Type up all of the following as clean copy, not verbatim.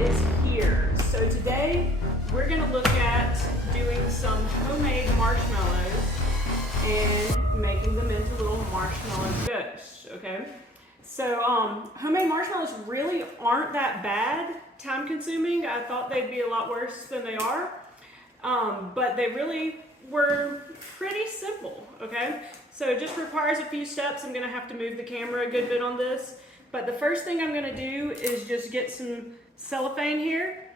is here. So today we're gonna look at doing some homemade marshmallows and making them into little marshmallow ghosts, okay? So homemade marshmallows really aren't that bad, time consuming. I thought they'd be a lot worse than they are, but they really were pretty simple, okay? So it just requires a few steps. I'm gonna have to move the camera a good bit on this. But the first thing I'm gonna do is just get some cellophane here,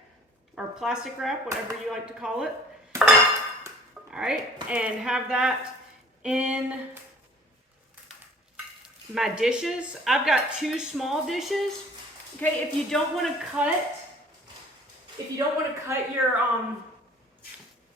or plastic wrap, whatever you like to call it. All right, and have that in my dishes. I've got 2 small dishes. Okay, if you don't wanna cut your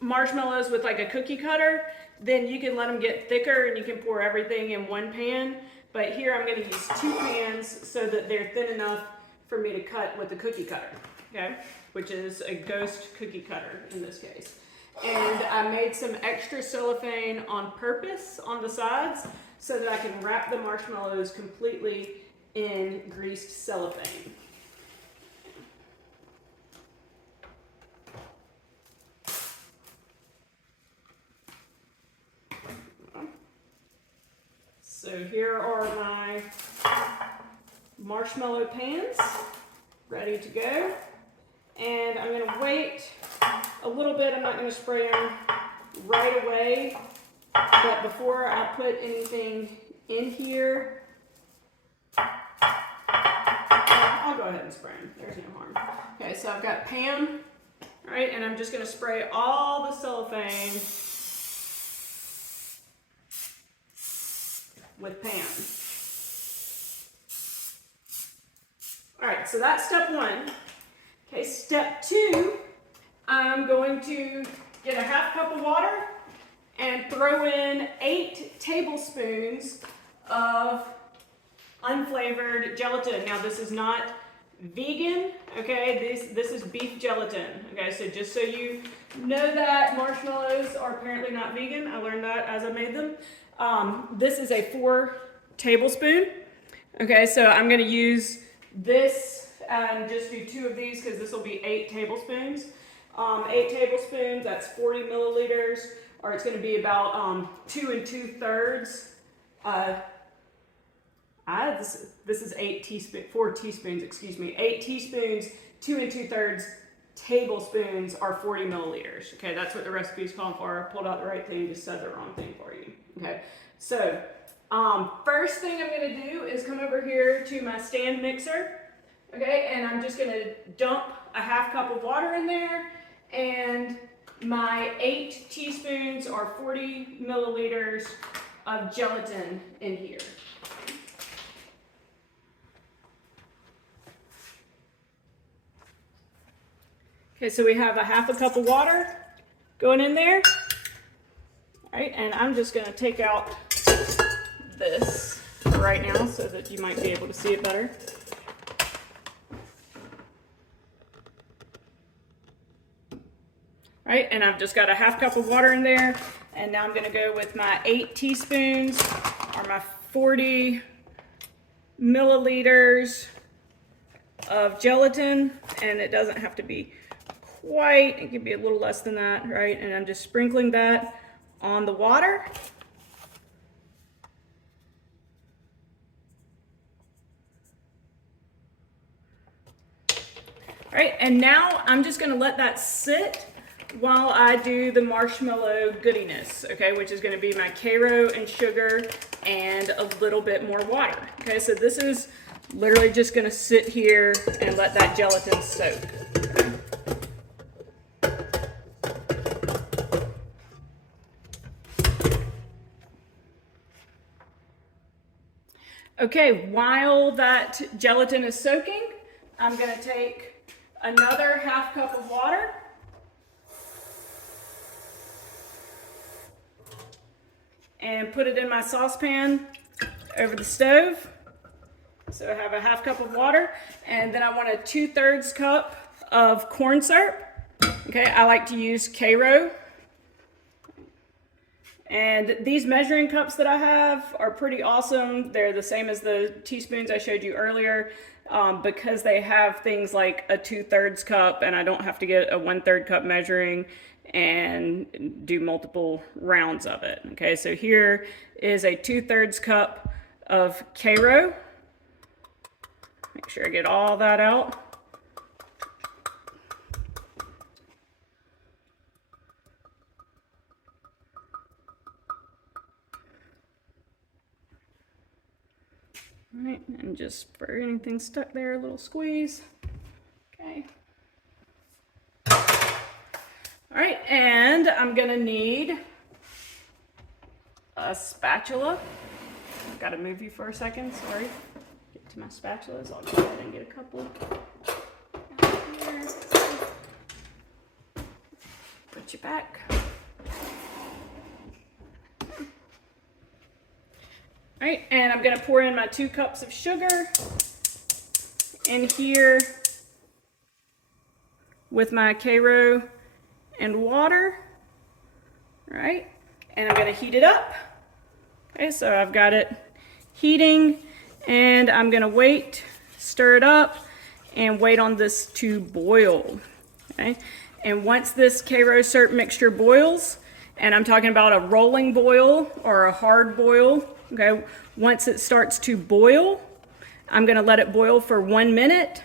marshmallows with like a cookie cutter, then you can let them get thicker and you can pour everything in one pan. But here I'm gonna use 2 pans so that they're thin enough for me to cut with the cookie cutter, okay? Which is a ghost cookie cutter in this case. And I made some extra cellophane on purpose on the sides so that I can wrap the marshmallows completely in greased cellophane. So here are my marshmallow pans ready to go. And I'm gonna wait a little bit. I'm not gonna spray them right away, but before I put anything in here, I'll go ahead and spray them. There's no harm. Okay, so I've got Pam, right? And I'm just gonna spray all the cellophane with Pam. All right, so that's step 1. Okay, step 2, I'm going to get a ½ cup of water and throw in 8 tablespoons of unflavored gelatin. Now this is not vegan, okay? This is beef gelatin, okay? So just so you know that marshmallows are apparently not vegan. I learned that as I made them. This is a 4 tablespoon. Okay, so I'm gonna use this and just do 2 of these because this will be 8 tablespoons. 8 tablespoons, that's 40 milliliters, or it's gonna be about 2 2/3. This is 4 teaspoons, excuse me. 8 teaspoons, 2 2/3 tablespoons are 40 milliliters. Okay, that's what the recipe is calling for. I pulled out the right thing, just said the wrong thing for you. Okay, so first thing I'm gonna do is come over here to my stand mixer. Okay, and I'm just gonna dump a ½ cup of water in there, and my 8 teaspoons or 40 milliliters of gelatin in here. Okay, so we have a ½ cup of water going in there. All right, and I'm just gonna take out this right now so that you might be able to see it better. All right, and I've just got a ½ cup of water in there, and now I'm gonna go with my 8 teaspoons or my 40 milliliters of gelatin, and it doesn't have to be quite, it can be a little less than that, right? And I'm just sprinkling that on the water. All right, and now I'm just gonna let that sit while I do the marshmallow goodiness, okay, which is gonna be my Karo and sugar and a little bit more water. Okay, so this is literally just gonna sit here and let that gelatin soak. Okay, while that gelatin is soaking, I'm gonna take another ½ cup of water and put it in my saucepan over the stove. So I have a ½ cup of water, and then I want a 2/3 cup of corn syrup. Okay, I like to use Karo. And these measuring cups that I have are pretty awesome. They're the same as the teaspoons I showed you earlier, because they have things like a 2/3 cup, and I don't have to get a 1/3 cup measuring and do multiple rounds of it. Okay, so here is a 2/3 cup of Karo. Make sure I get all that out. All right, and just for anything stuck there, a little squeeze. Okay. All right, and I'm gonna need a spatula. I've got to move you for a second, sorry. Get to my spatulas, I'll go ahead and get a couple out here. Put you back. All right, and I'm gonna pour in my 2 cups of sugar in here with my Karo and water. All right, and I'm gonna heat it up. Okay, so I've got it heating, and I'm gonna wait, stir it up, and wait on this to boil. Okay, and once this Karo syrup mixture boils, and I'm talking about a rolling boil or a hard boil, okay, once it starts to boil, I'm gonna let it boil for 1 minute.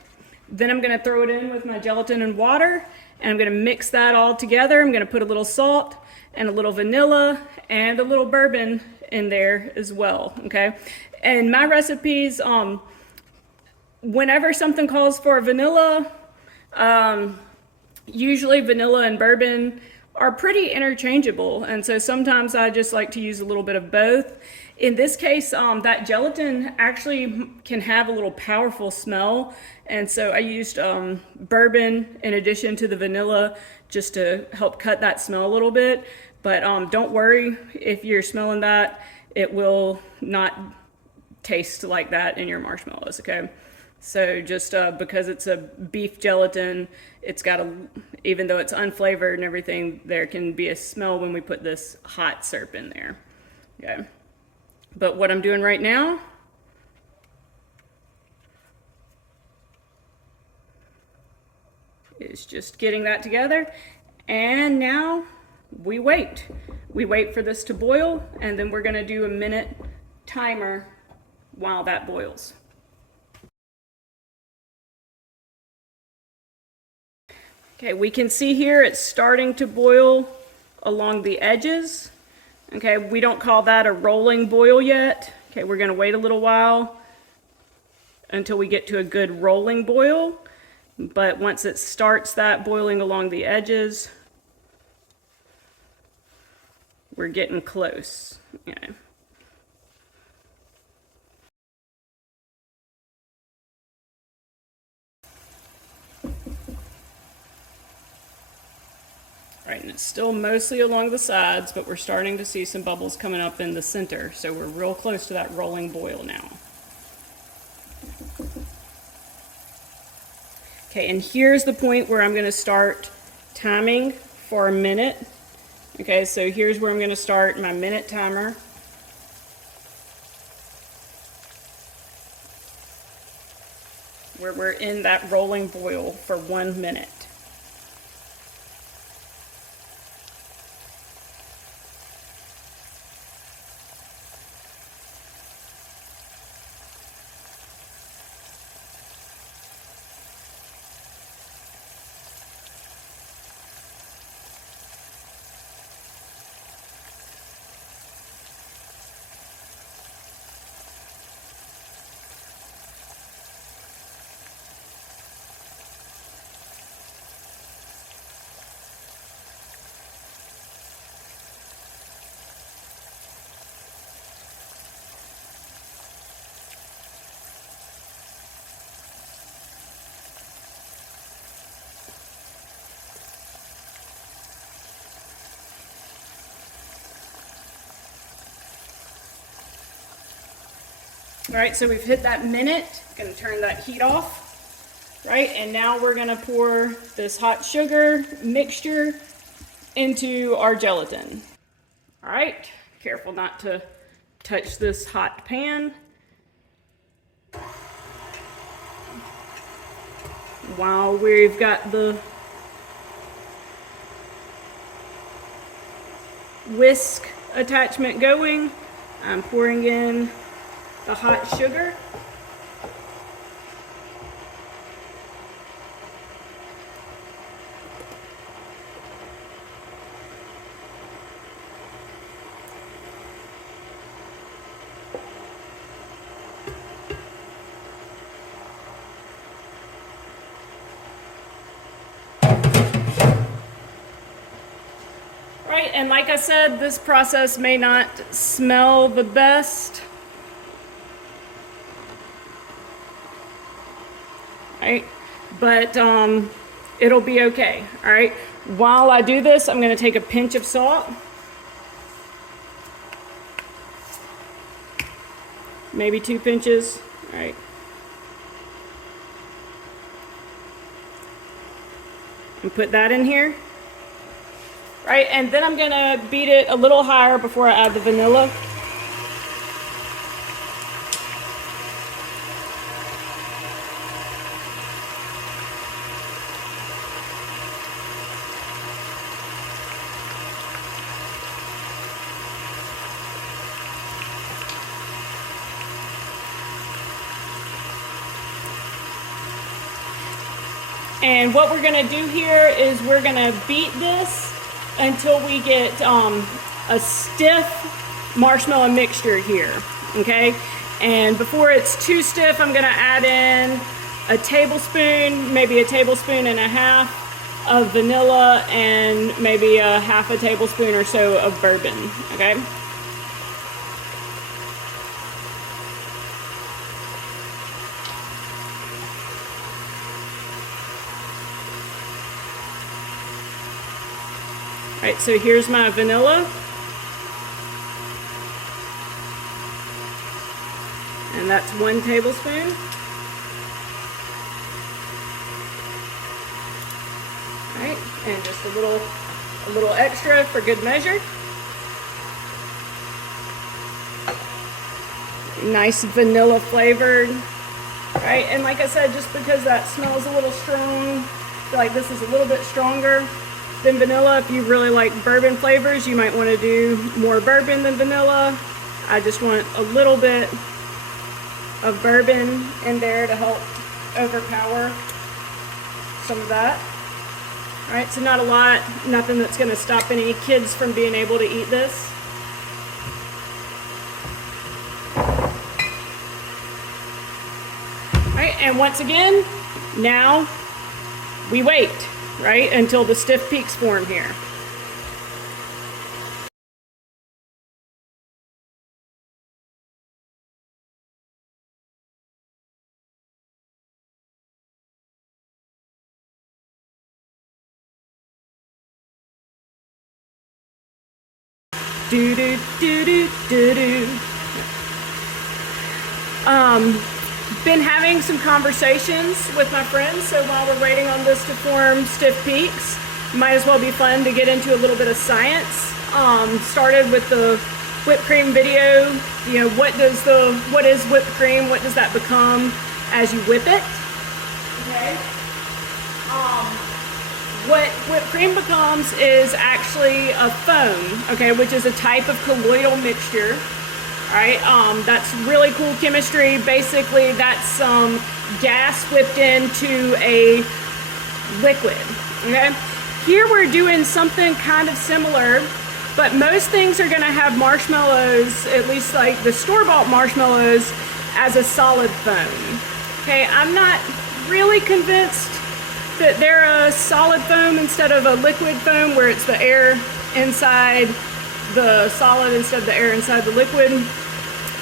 Then I'm gonna throw it in with my gelatin and water, and I'm gonna mix that all together. I'm gonna put a little salt and a little vanilla and a little bourbon in there as well, okay? And my recipes, whenever something calls for vanilla, usually vanilla and bourbon are pretty interchangeable, and so sometimes I just like to use a little bit of both. In this case, that gelatin actually can have a little powerful smell, and so I used bourbon in addition to the vanilla just to help cut that smell a little bit. But don't worry if you're smelling that, it will not taste like that in your marshmallows, okay? So just because it's a beef gelatin, it's got even though it's unflavored and everything, there can be a smell when we put this hot syrup in there, okay? But what I'm doing right now is just getting that together, and now we wait. We wait for this to boil, and then we're gonna do a minute timer while that boils. Okay, we can see here it's starting to boil along the edges. Okay, we don't call that a rolling boil yet. Okay, we're gonna wait a little while until we get to a good rolling boil. But once it starts that boiling along the edges, we're getting close. Okay. Right, and it's still mostly along the sides, but we're starting to see some bubbles coming up in the center, so we're real close to that rolling boil now. Okay, and here's the point where I'm going to start timing for a minute. Okay, so here's where I'm going to start my minute timer. Where we're in that rolling boil for 1 minute. All right, so we've hit that minute. Gonna turn that heat off, right? And now we're gonna pour this hot sugar mixture into our gelatin. All All right, careful not to touch this hot pan. While we've got the whisk attachment going, I'm pouring in the hot sugar. Right, and like I said, this process may not smell the best. Right, but it'll be okay. All right, while I do this, I'm going to take a pinch of salt, maybe 2 pinches. All right, and put that in here. Right, and then I'm going to beat it a little higher before I add the vanilla. And what we're going to do here is we're going to beat this until we get a stiff marshmallow mixture here, okay? And before it's too stiff, I'm gonna add in a tablespoon, maybe a tablespoon and a half of vanilla and maybe a half a tablespoon or so of bourbon, okay? All right, so here's my vanilla. And that's 1 tablespoon. All right, and just a little extra for good measure. Nice vanilla flavored. All right, and like I said, just because that smells a little strong, I feel like this is a little bit stronger than vanilla. If you really like bourbon flavors, you might want to do more bourbon than vanilla. I just want a little bit of bourbon in there to help overpower some of that. All right, so not a lot, nothing that's going to stop any kids from being able to eat this. All right, and once again, now we wait, right, until the stiff peaks form here. Do do do do do do. Been having some conversations with my friends, so while we're waiting on this to form stiff peaks, might as well be fun to get into a little bit of science. Started with the whipped cream video. You know, what is whipped cream? What does that become as you whip it? Okay. What whipped cream becomes is actually a foam, okay, which is a type of colloidal mixture. All right, that's really cool chemistry. Basically, that's some gas whipped into a liquid, okay? Here we're doing something kind of similar, but most things are gonna have marshmallows, at least like the store-bought marshmallows, as a solid foam, okay? I'm not really convinced that they're a solid foam instead of a liquid foam where it's the air inside the solid instead of the air inside the liquid.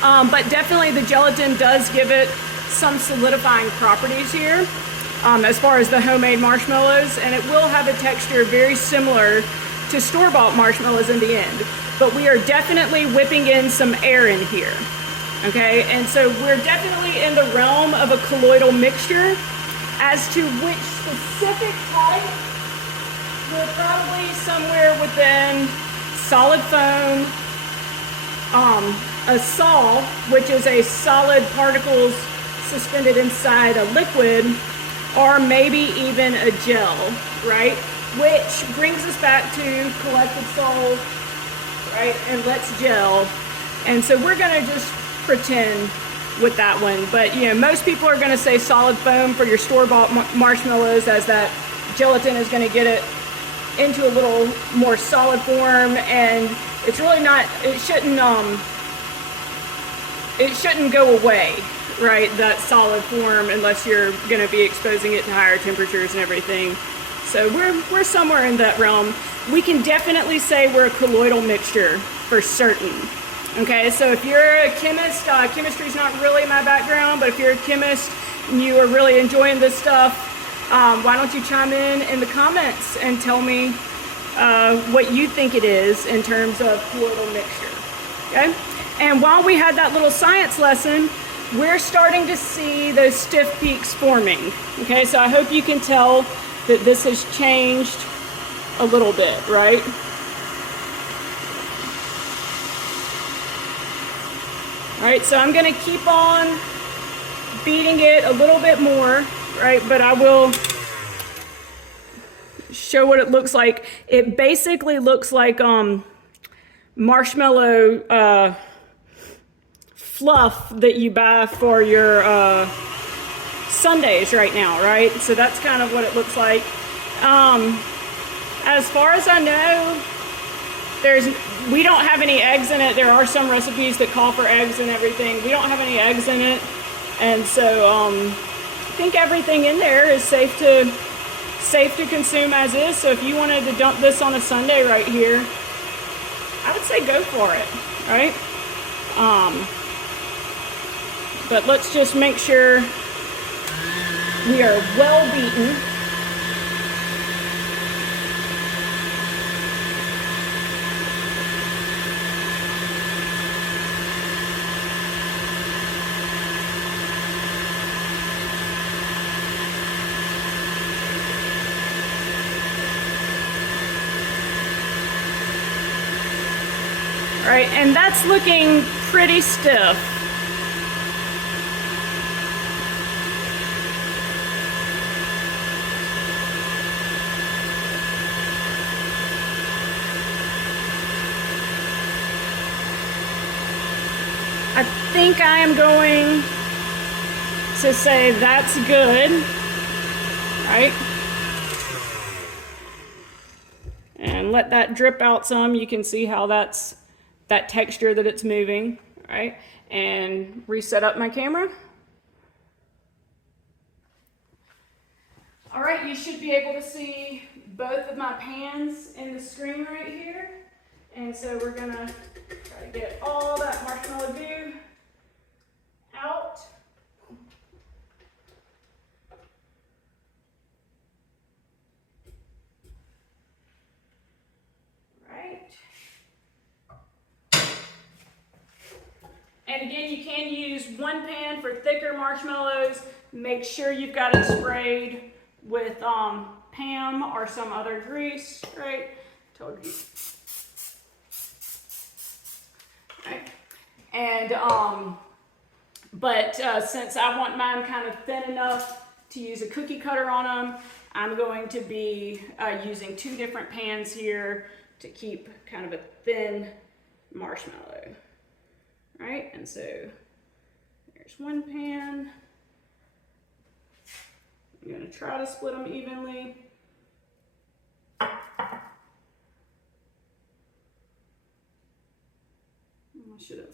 But definitely the gelatin does give it some solidifying properties here as far as the homemade marshmallows, and it will have a texture very similar to store-bought marshmallows in the end. But we are definitely whipping in some air in here, okay? And so we're definitely in the realm of a colloidal mixture. As to which specific type, we're probably somewhere within solid foam, a sol, which is a solid particles suspended inside a liquid, or maybe even a gel, right? Which brings us back to collected sol, right? And let's gel. And so we're gonna just pretend with that one. But you know, most people are gonna say solid foam for your store-bought marshmallows, as that gelatin is gonna get it into a little more solid form, and it's really not, it shouldn't go away, right, that solid form, unless you're going to be exposing it to higher temperatures and everything. So we're somewhere in that realm. We can definitely say we're a colloidal mixture for certain. Okay, so if you're a chemist, chemistry is not really my background, but if you're a chemist and you are really enjoying this stuff, why don't you chime in the comments and tell me what you think it is in terms of colloidal mixture, okay? And while we had that little science lesson, we're starting to see those stiff peaks forming, okay? So I hope you can tell that this has changed a little bit, right? All right, so I'm gonna keep on beating it a little bit more, right? But I will show what it looks like. It basically looks like marshmallow fluff that you buy for your sundaes right now, right? So that's kind of what it looks like. As far as I know, we don't have any eggs in it. There are some recipes that call for eggs and everything. We don't have any eggs in it, and so I think everything in there is safe to consume as is. So if you wanted to dump this on a sundae right here, I would say go for it, right? But let's just make sure we are well beaten. All right, and that's looking pretty stiff. I think I am going to say that's good, right? And let that drip out some. You can see how that's that texture that it's moving, right? And reset up my camera. All right, you should be able to see both of my pans in the screen right here. And so we're gonna try to get all that marshmallow goo out. Right. And again, you can use one pan for thicker marshmallows. Make sure you've got it sprayed with Pam or some other grease, right? Told you. Right. And since I want mine kind of thin enough to use a cookie cutter on them, I'm going to be using two different pans here to keep kind of a thin marshmallow. Right, and so there's one pan. I'm going to try to split them evenly. I should have.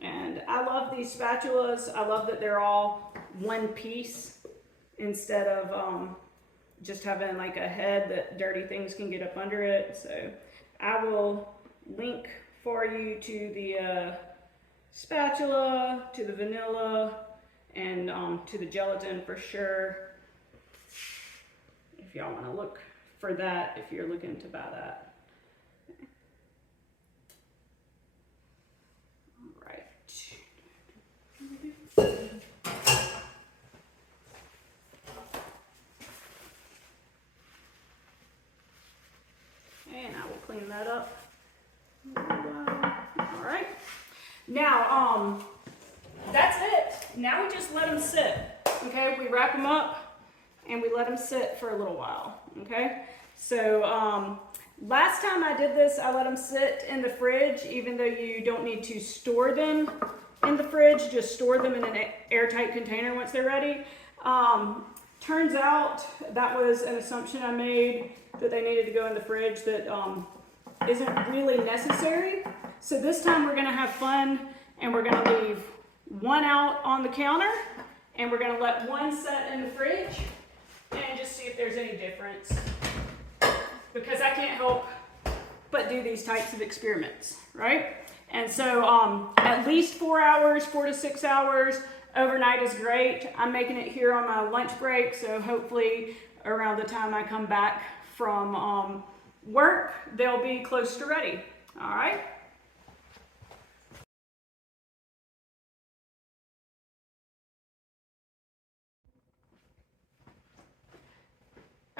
And I love these spatulas. I love that they're all one piece instead of just having like a head that dirty things can get up under it. So I will link for you to the spatula, to the vanilla, and to the gelatin for sure. If y'all want to look for that, if you're looking to buy that. that up. All right. Now, that's it. Now we just let them sit. Okay, we wrap them up and we let them sit for a little while. Okay, so last time I did this, I let them sit in the fridge, even though you don't need to store them in the fridge, just store them in an airtight container once they're ready. Turns out that was an assumption I made, that they needed to go in the fridge, that isn't really necessary. So this time we're gonna have fun and we're gonna leave one out on the counter and we're gonna let one set in the fridge and just see if there's any difference. Because I can't help but do these types of experiments, right? And so at least 4 hours, 4 to 6 hours, overnight is great. I'm making it here on my lunch break, so hopefully around the time I come back from work, they'll be close to ready, all right?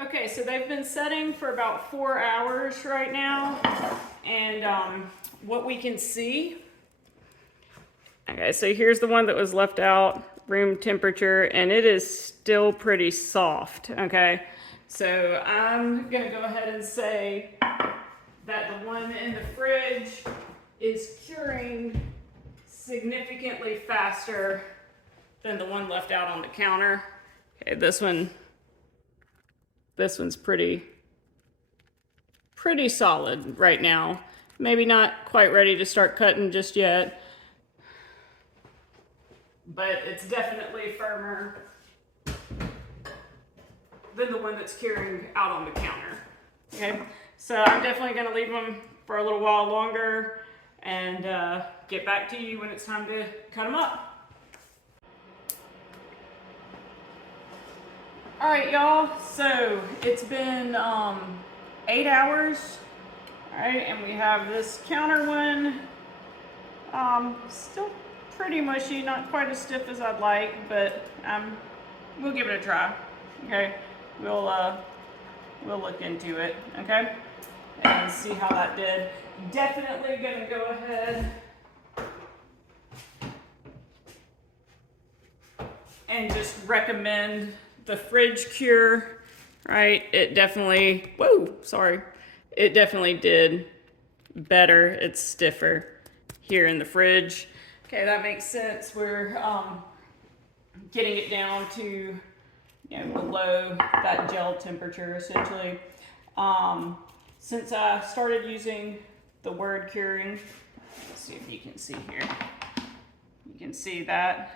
Okay, so they've been setting for about 4 hours right now, and what we can see, okay, so here's the one that was left out, room temperature, and it is still pretty soft, okay? So I'm gonna go ahead and say that the one in the fridge is curing significantly faster than the one left out on the counter. Okay, this one's pretty solid right now. Maybe not quite ready to start cutting just yet, but it's definitely firmer than the one that's curing out on the counter. Okay, so I'm definitely gonna leave them for a little while longer and get back to you when it's time to cut them up. All right, y'all, so it's been 8 hours, all right, and we have this counter one, still pretty mushy, not quite as stiff as I'd like, but we'll give it a try, okay? We'll look into it, okay? And see how that did. Definitely gonna go ahead and just recommend the fridge cure, right? It definitely, it definitely did better. It's stiffer here in the fridge. Okay, that makes sense. We're getting it down to, below that gel temperature, essentially. Since I started using the word curing, let's see if you can see here. You can see that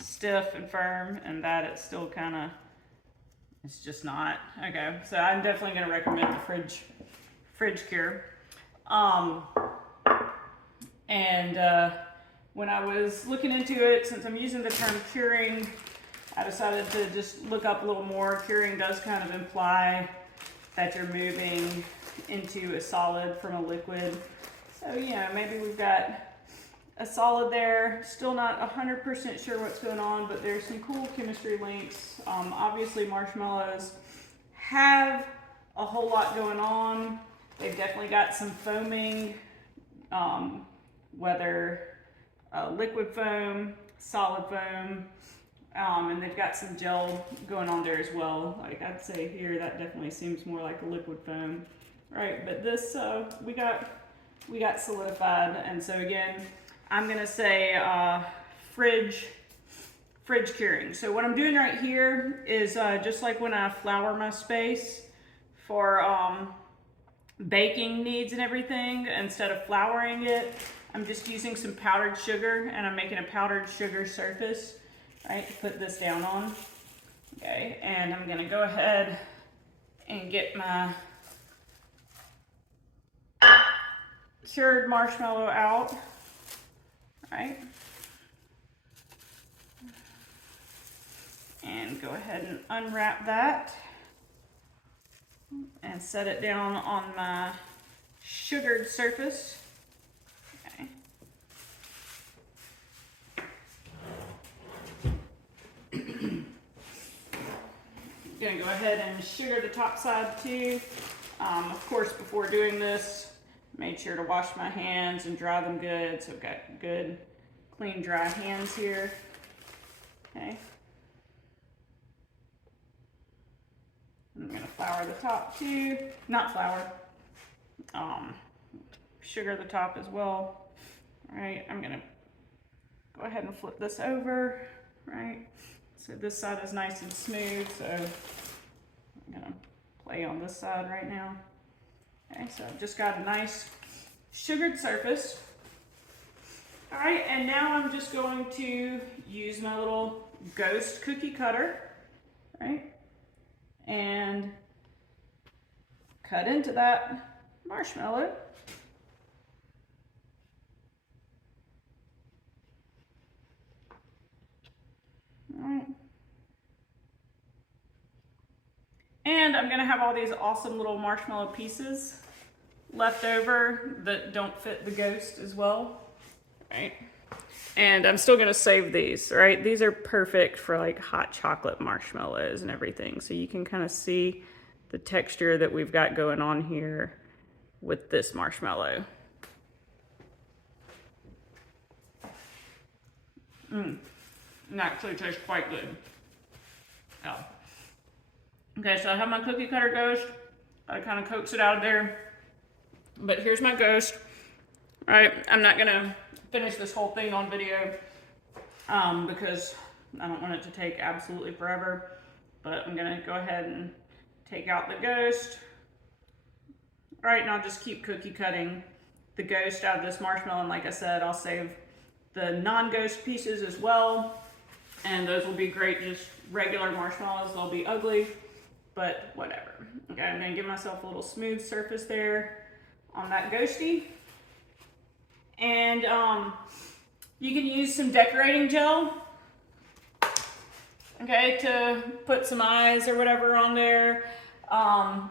stiff and firm, and that it's still kind of, it's just not. Okay, so I'm definitely going to recommend the fridge cure. When I was looking into it, since I'm using the term curing, I decided to just look up a little more. Curing does kind of imply that you're moving into a solid from a liquid. So, maybe we've got a solid there. Still not 100% sure what's going on, but there's some cool chemistry links. Obviously, marshmallows have a whole lot going on. They've definitely got some foaming, whether liquid foam, solid foam, and they've got some gel going on there as well. Like I'd say here, that definitely seems more like a liquid foam, right? But this, we got solidified, and so again, I'm gonna say fridge curing. So what I'm doing right here is just like when I flour my space for baking needs and everything, instead of flouring it, I'm just using some powdered sugar, and I'm making a powdered sugar surface, right, to put this down on. Okay, and I'm gonna go ahead and get my cured marshmallow out, right? And go ahead and unwrap that and set it down on my sugared surface. Okay. Gonna go ahead and sugar the top side too. Of course, before doing this, made sure to wash my hands and dry them good. So I've got good, clean, dry hands here. Okay. I'm gonna flour the top too. Not flour. Sugar the top as well. All right, I'm gonna go ahead and flip this over, right? So this side is nice and smooth, so I'm gonna play on this side right now. Okay, so I've just got a nice sugared surface. All right, and now I'm just going to use my little ghost cookie cutter, right? And cut into that marshmallow. All right. And I'm gonna have all these awesome little marshmallow pieces left over that don't fit the ghost as well, right? And I'm still gonna save these, right? These are perfect for like hot chocolate marshmallows and everything. So you can kind of see the texture that we've got going on here with this marshmallow. It actually tastes quite good. Yeah. Okay, so I have my cookie cutter ghost. I kind of coax it out of there. But here's my ghost. All right, I'm not gonna finish this whole thing on video because I don't want it to take absolutely forever. But I'm gonna go ahead and take out the ghost. All right, and I'll just keep cookie cutting the ghost out of this marshmallow. And like I said, I'll save the non-ghost pieces as well. And those will be great, just regular marshmallows. They'll be ugly, but whatever. Okay, I'm gonna give myself a little smooth surface there on that ghosty. And you can use some decorating gel, okay, to put some eyes or whatever on there. I'm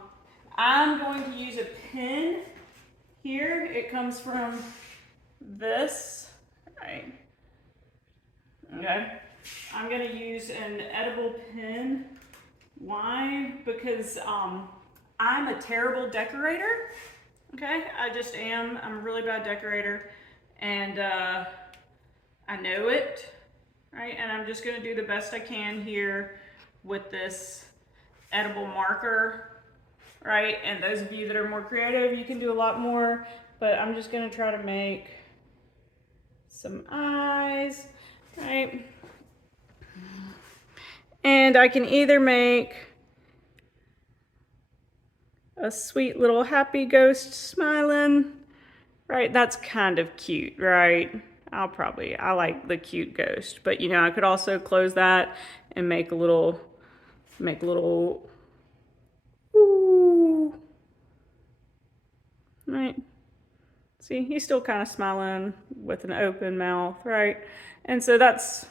going to use a pin here. It comes from this, right? Okay. I'm gonna use an edible pin. Why? Because I'm a terrible decorator. Okay, I just am. I'm a really bad decorator, and I know it, right? And I'm just gonna do the best I can here with this edible marker, right? And those of you that are more creative, you can do a lot more, but I'm just gonna try to make some eyes, right? And I can either make a sweet little happy ghost smiling, right? That's kind of cute, right? I like the cute ghost, but you know, I could also close that and make a little, ooh, right? See, he's still kind of smiling with an open mouth, right? And so that's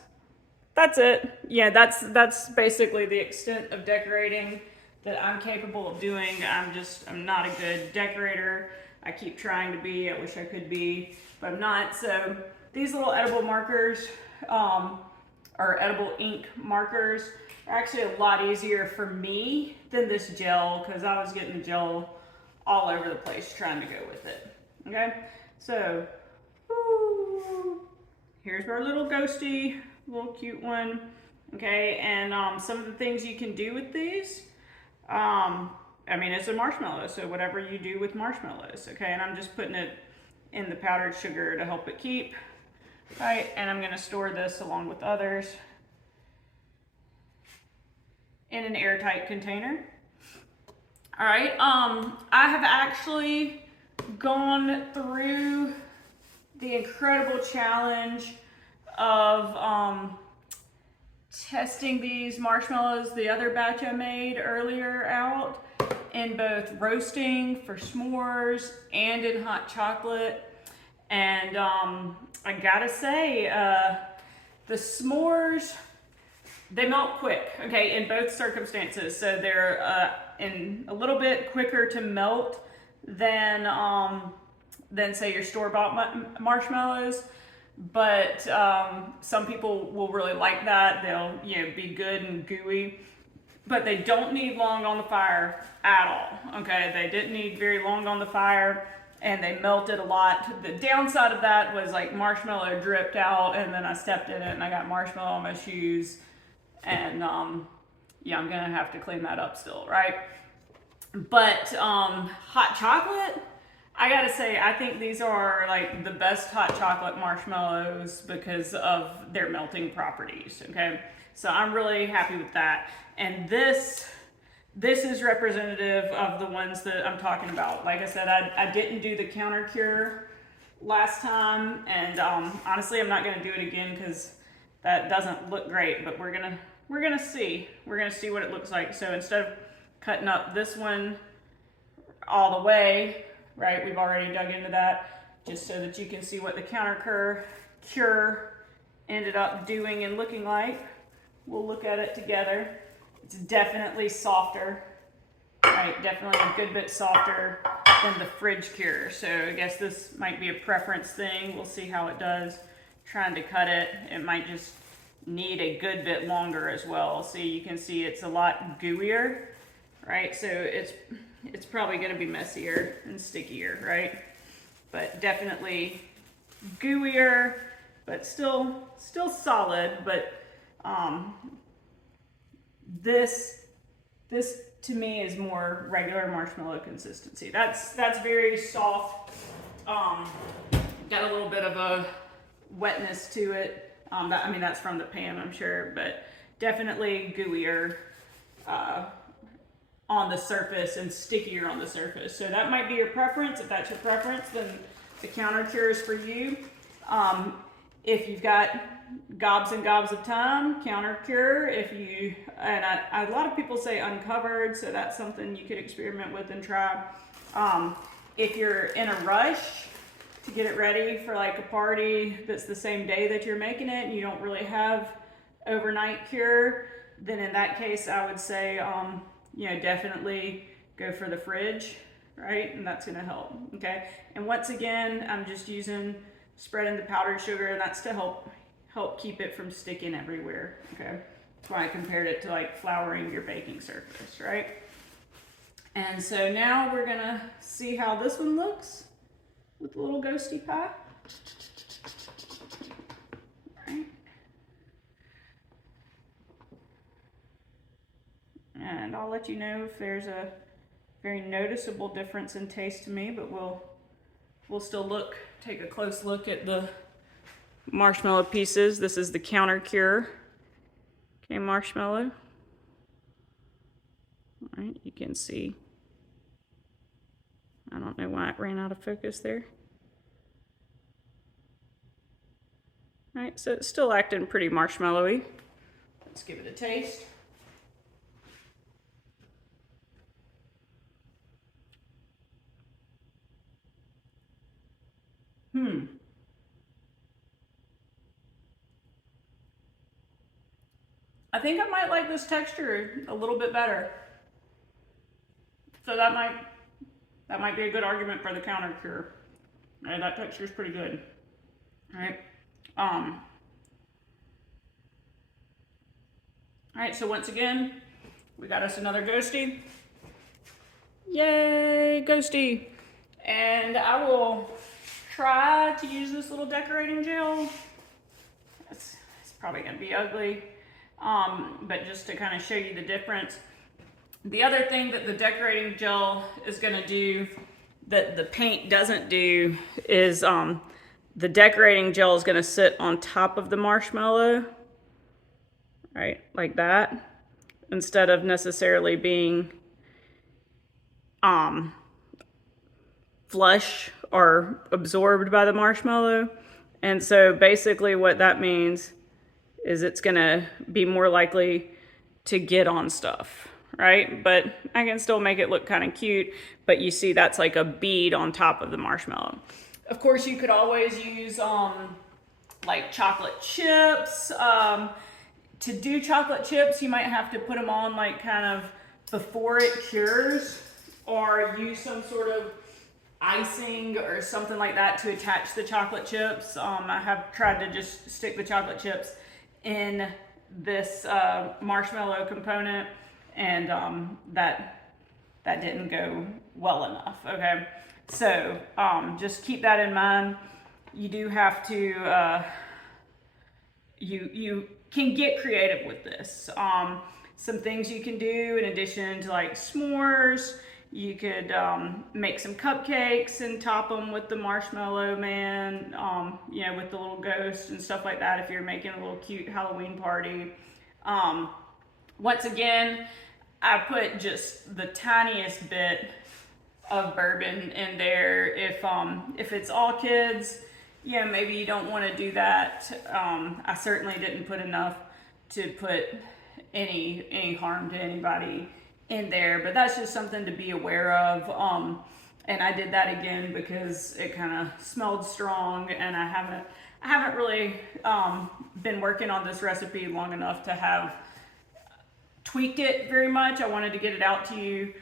it. Yeah, that's basically the extent of decorating that I'm capable of doing. I'm not a good decorator. I keep trying to be. I wish I could be, but I'm not. So these little edible markers, or edible ink markers, are actually a lot easier for me than this gel, because I was getting the gel all over the place trying to go with it. Okay, so here's our little ghosty, little cute one. Okay, and some of the things you can do with these, I mean, it's a marshmallow, so whatever you do with marshmallows, okay? And I'm just putting it in the powdered sugar to help it keep, right? And I'm gonna store this along with others in an airtight container. All right, I have actually gone through the incredible challenge of testing these marshmallows, the other batch I made earlier out, in both roasting for s'mores and in hot chocolate. And I gotta say, the s'mores, they melt quick, okay, in both circumstances. So they're a little bit quicker to melt than say your store-bought marshmallows. But some people will really like that. They'll, you know, be good and gooey. but they don't need long on the fire at all, okay? They didn't need very long on the fire, and they melted a lot. The downside of that was like marshmallow dripped out, and then I stepped in it and I got marshmallow on my shoes, and yeah, I'm gonna have to clean that up still, right? But hot chocolate, I gotta say, I think these are like the best hot chocolate marshmallows because of their melting properties, okay? So I'm really happy with that. And this is representative of the ones that I'm talking about. Like I said, I didn't do the counter cure last time, and honestly, I'm not gonna do it again because that doesn't look great, but we're gonna see. We're gonna see what it looks like. So instead of cutting up this one all the way, right, we've already dug into that, just so that you can see what the counter cure ended up doing and looking like. We'll look at it together. It's definitely softer, right, definitely a good bit softer than the fridge cure. So I guess this might be a preference thing. We'll see how it does. Trying to cut it, it might just need a good bit longer as well. See, you can see it's a lot gooier, right? So it's probably gonna be messier and stickier, right? But definitely gooier, but still solid. But this to me is more regular marshmallow consistency. That's very soft. Got a little bit of a wetness to it. I mean, that's from the pan, I'm sure, but definitely gooier on the surface and stickier on the surface. So that might be your preference. If that's your preference, then the counter cure is for you. If you've got gobs and gobs of time, counter cure. If you, and a lot of people say uncovered, so that's something you could experiment with and try. If you're in a rush to get it ready for like a party that's the same day that you're making it and you don't really have overnight cure, then in that case I would say you know, definitely go for the fridge, right? And that's gonna help, okay? And once again, I'm just spreading the powdered sugar, and that's to help keep it from sticking everywhere, okay? That's why I compared it to like flouring your baking surface, right? And so now we're gonna see how this one looks with the little ghosty pie. Right. And I'll let you know if there's a very noticeable difference in taste to me, but we'll still take a close look at the marshmallow pieces. This is the counter cure, okay, marshmallow. All right, you can see. I don't know why it ran out of focus there. All right, so it's still acting pretty marshmallowy. Let's give it a taste. I think I might like this texture a little bit better. So that might be a good argument for the counter cure. Right, that texture is pretty good. All right. All right, so once again, we got us another ghosty. Yay, ghosty. And I will try to use this little decorating gel. It's probably gonna be ugly, but just to kind of show you the difference. The other thing that the decorating gel is gonna do that the paint doesn't do is the decorating gel is gonna sit on top of the marshmallow, right, like that, instead of necessarily being flush or absorbed by the marshmallow. And so basically what that means is it's gonna be more likely to get on stuff, right? But I can still make it look kind of cute, but you see that's like a bead on top of the marshmallow. Of course, you could always use like chocolate chips. To do chocolate chips, you might have to put them on like kind of before it cures, or use some sort of icing or something like that to attach the chocolate chips. I have tried to just stick the chocolate chips in this marshmallow component, and that didn't go well enough. Okay, so just keep that in mind. You do have to you can get creative with this. Some things you can do in addition to like s'mores, you could make some cupcakes and top them with the Marshmallow Man, you know, with the little ghost and stuff like that if you're making a little cute Halloween party. Once again, I put just the tiniest bit of bourbon in there. If it's all kids, yeah, maybe you don't want to do that. I certainly didn't put enough to put any harm to anybody in there, but that's just something to be aware of. And I did that again because it kind of smelled strong, and I haven't really been working on this recipe long enough to have tweaked it very much. I wanted to get it out to you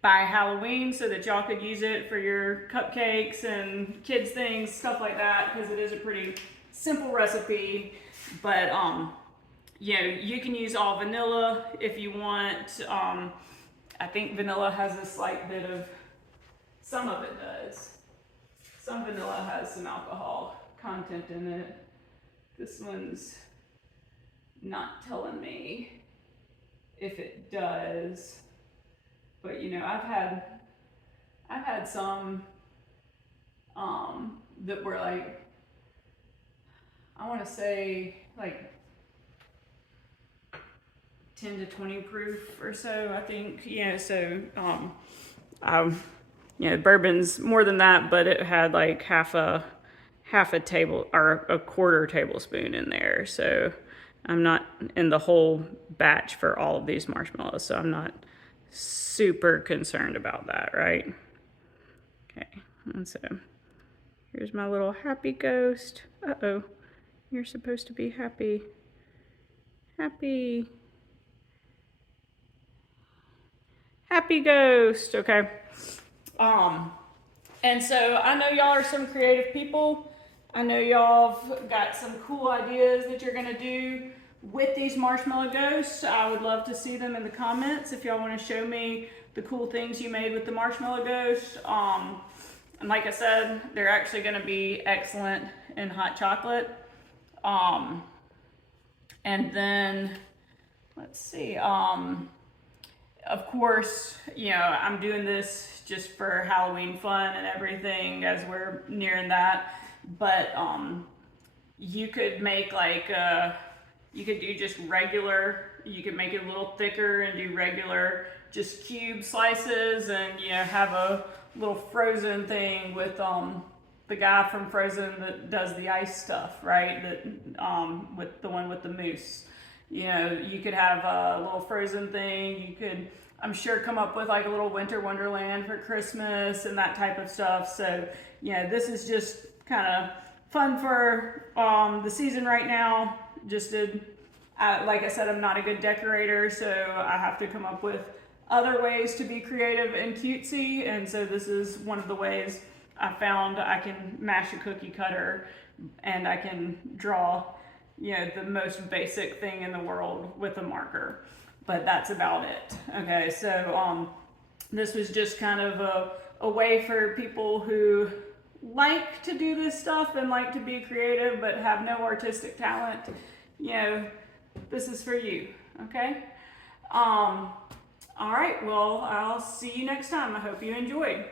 by Halloween so that y'all could use it for your cupcakes and kids things, stuff like that, because it is a pretty simple recipe. But you know, you can use all vanilla if you want. I think vanilla has a slight bit of, some of it does. Some vanilla has some alcohol content in it. This one's not telling me if it does. But you know, I've had some that were like, I want to say like 10 to 20 proof or so, I think. Yeah, so you know, bourbon's more than that, but it had like half a table or a quarter tablespoon in there. So I'm not in the whole batch for all of these marshmallows, so I'm not super concerned about that, right? Okay, and so here's my little happy ghost. Uh-oh, you're supposed to be happy. Happy ghost, okay? And so I know y'all are some creative people. I know y'all have got some cool ideas that you're gonna do with these marshmallow ghosts. I would love to see them in the comments if y'all want to show me the cool things you made with the marshmallow ghost. And like I said, they're actually going to be excellent in hot chocolate. And then let's see. Of course, you know, I'm doing this just for Halloween fun and everything as we're nearing that. But you could make like you could do just regular, you could make it a little thicker and do regular just cube slices, and you know, have a little Frozen thing with the guy from Frozen that does the ice stuff, right? That with the one with the moose. You know, you could have a little Frozen thing. You could, I'm sure, come up with like a little winter wonderland for Christmas and that type of stuff. So yeah, this is just kind of fun for the season right now. Just did, like I said, I'm not a good decorator, so I have to come up with other ways to be creative and cutesy, and so this is one of the ways I found I can mash a cookie cutter and I can draw, you know, the most basic thing in the world with a marker, but that's about it. Okay, so this was just kind of a way for people who like to do this stuff and like to be creative but have no artistic talent. You know, this is for you, okay? All right, well, I'll see you next time. I hope you enjoyed.